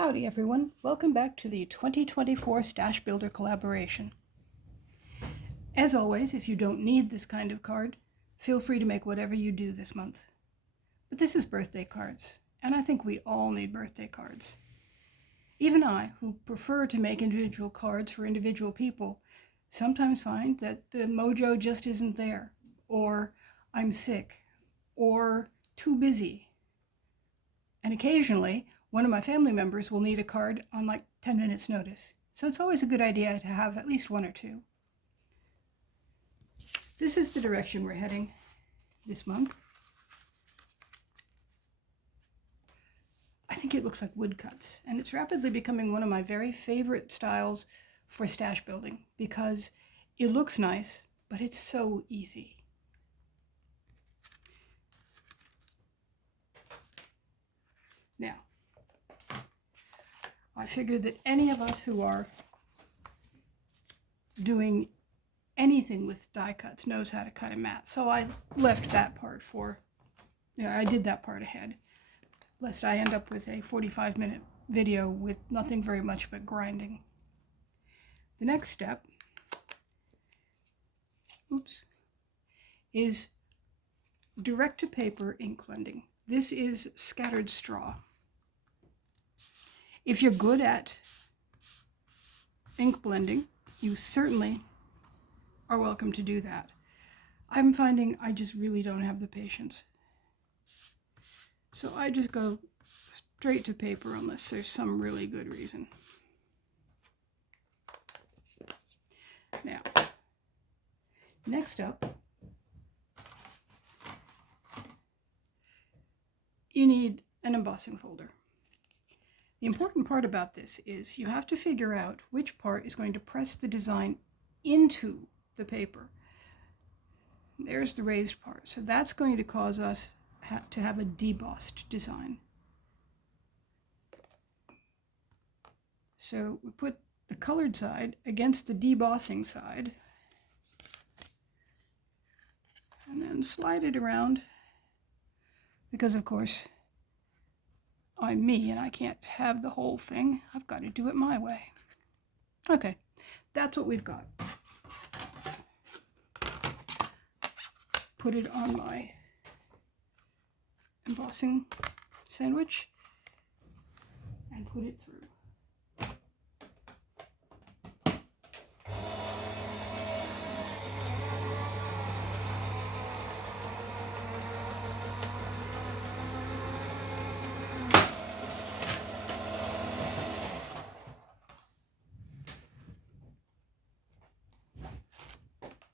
Howdy everyone, welcome back to the 2024 Stash Builder collaboration. As always, if you don't need this kind of card, feel free to make whatever you do this month. But this is birthday cards, and I think we all need birthday cards. Even I, who prefer to make individual cards for individual people, sometimes find that the mojo just isn't there, or I'm sick, or too busy. And occasionally, one of my family members will need a card on like 10 minutes notice. So it's always a good idea to have at least one or two. This is the direction we're heading this month. I think it looks like woodcuts, and it's rapidly becoming one of my very favorite styles for stash building because it looks nice, but it's so easy. Now, I figured that any of us who are doing anything with die cuts knows how to cut a mat. So I left that part I did that part ahead, lest I end up with a 45-minute video with nothing very much but grinding. The next step, is direct-to-paper ink blending. This is scattered straw. If you're good at ink blending, you certainly are welcome to do that. I'm finding I just really don't have the patience. So I just go straight to paper unless there's some really good reason. Now, next up, you need an embossing folder. The important part about this is you have to figure out which part is going to press the design into the paper. There's the raised part. So that's going to cause us to have a debossed design. So we put the colored side against the debossing side and then slide it around because, of course, I'm me and I can't have the whole thing. I've got to do it my way. Okay, that's what we've got. Put it on my embossing sandwich and put it through.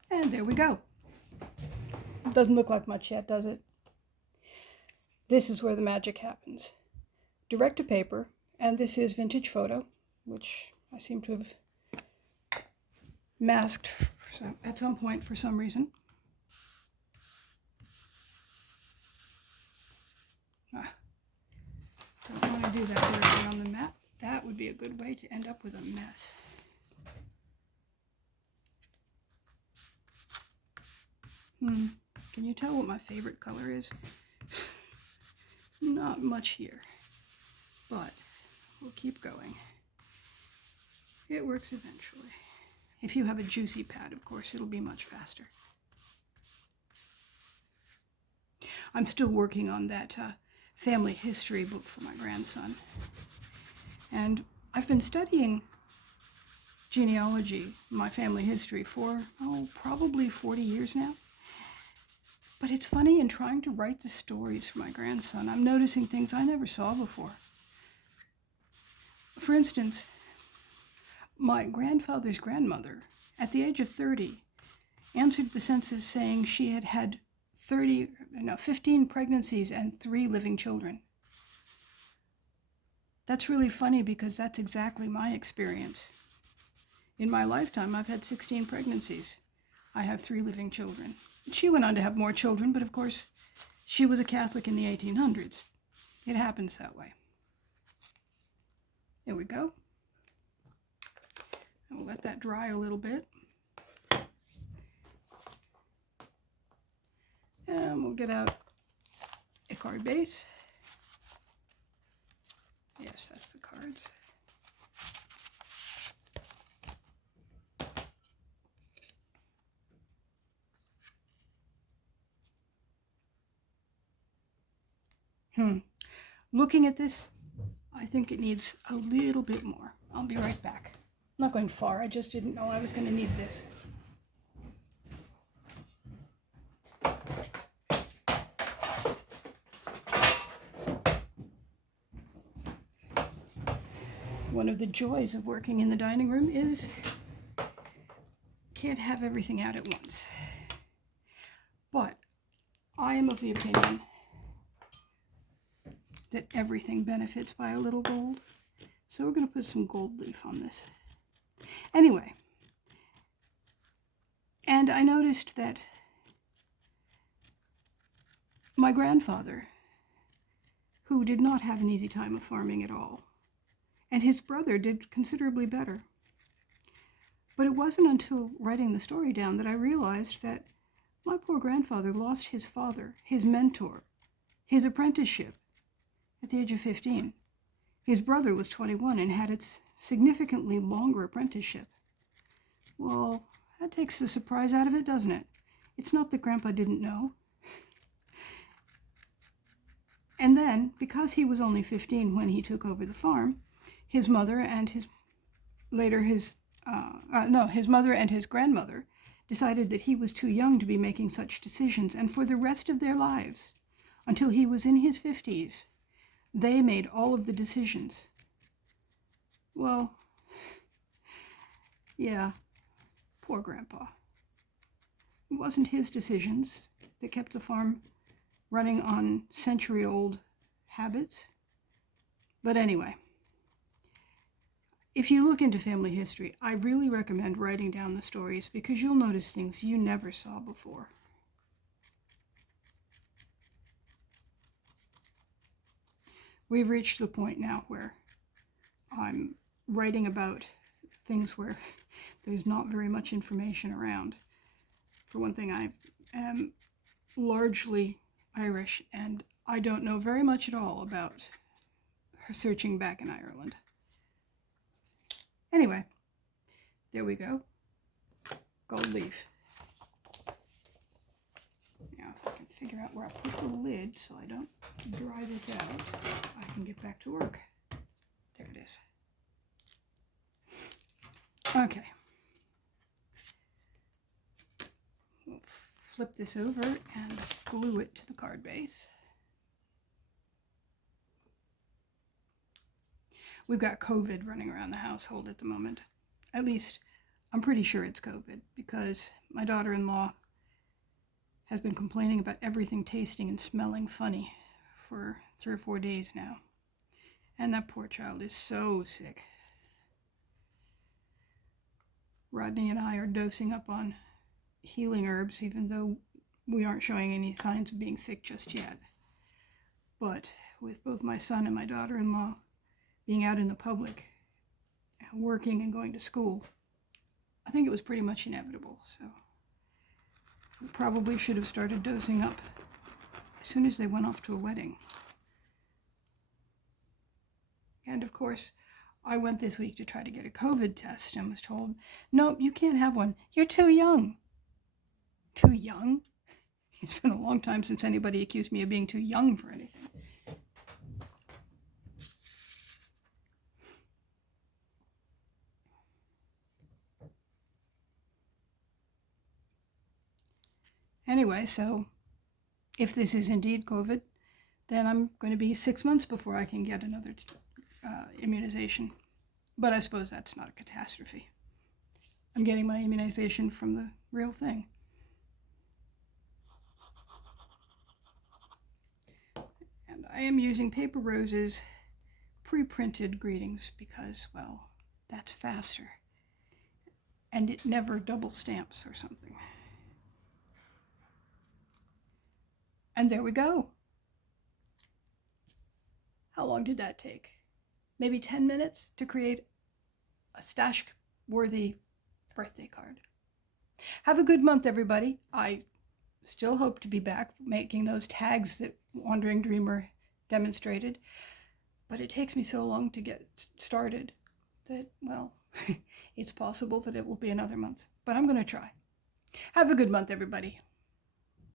And there we go. Doesn't look like much yet, does it? This is where the magic happens. Direct to paper, and this is vintage photo, which I seem to have masked at some point for some reason. Don't want to do that directly on the mat. That would be a good way to end up with a mess. Can you tell what my favorite color is? Not much here, but we'll keep going. It works eventually. If you have a juicy pad, of course, it'll be much faster. I'm still working on that family history book for my grandson. And I've been studying genealogy, my family history, for, probably 40 years now. But it's funny, in trying to write the stories for my grandson, I'm noticing things I never saw before. For instance, my grandfather's grandmother, at the age of 30, answered the census saying she had had 15 pregnancies and 3 living children. That's really funny because that's exactly my experience. In my lifetime, I've had 16 pregnancies. I have 3 living children. She went on to have more children, but of course, she was a Catholic in the 1800s. It happens that way. There we go. And we'll let that dry a little bit. And we'll get out a card base. Yes, that's the cards. Looking at this, I think it needs a little bit more. I'll be right back. I'm not going far, I just didn't know I was going to need this. One of the joys of working in the dining room is can't have everything out at once. But I am of the opinion that everything benefits by a little gold. So we're going to put some gold leaf on this. Anyway, and I noticed that my grandfather, who did not have an easy time of farming at all, and his brother did considerably better. But it wasn't until writing the story down that I realized that my poor grandfather lost his father, his mentor, his apprenticeship at the age of 15. His brother was 21 and had its significantly longer apprenticeship. Well, that takes the surprise out of it, doesn't it? It's not that Grandpa didn't know. And then, because he was only 15 when he took over the farm, his mother and his mother and his grandmother decided that he was too young to be making such decisions, and for the rest of their lives, until he was in his 50s, they made all of the decisions. Well, yeah, poor Grandpa. It wasn't his decisions that kept the farm running on century-old habits. But anyway, if you look into family history, I really recommend writing down the stories because you'll notice things you never saw before. We've reached the point now where I'm writing about things where there's not very much information around. For one thing, I am largely Irish, and I don't know very much at all about searching back in Ireland. Anyway, there we go. Gold leaf. Now, if I can figure out where I put the lid so I don't dry this out, I can get back to work. There it is. Okay. We'll flip this over and glue it to the card base. We've got COVID running around the household at the moment. At least, I'm pretty sure it's COVID because my daughter-in-law has been complaining about everything tasting and smelling funny for 3 or 4 days now. And that poor child is so sick. Rodney and I are dosing up on healing herbs, even though we aren't showing any signs of being sick just yet. But with both my son and my daughter-in-law being out in the public, working and going to school, I think it was pretty much inevitable. So we probably should have started dosing up as soon as they went off to a wedding. And of course, I went this week to try to get a COVID test and was told, no, you can't have one. You're too young. Too young? It's been a long time since anybody accused me of being too young for anything. Anyway, so if this is indeed COVID, then I'm going to be 6 months before I can get another immunization. But I suppose that's not a catastrophe. I'm getting my immunization from the real thing. And I am using Paper Rose's pre-printed greetings because, well, that's faster. And it never double stamps or something. And there we go. How long did that take? Maybe 10 minutes to create a stash-worthy birthday card. Have a good month, everybody. I still hope to be back making those tags that Wandering Dreamer demonstrated. But it takes me so long to get started that, well, it's possible that it will be another month. But I'm going to try. Have a good month, everybody.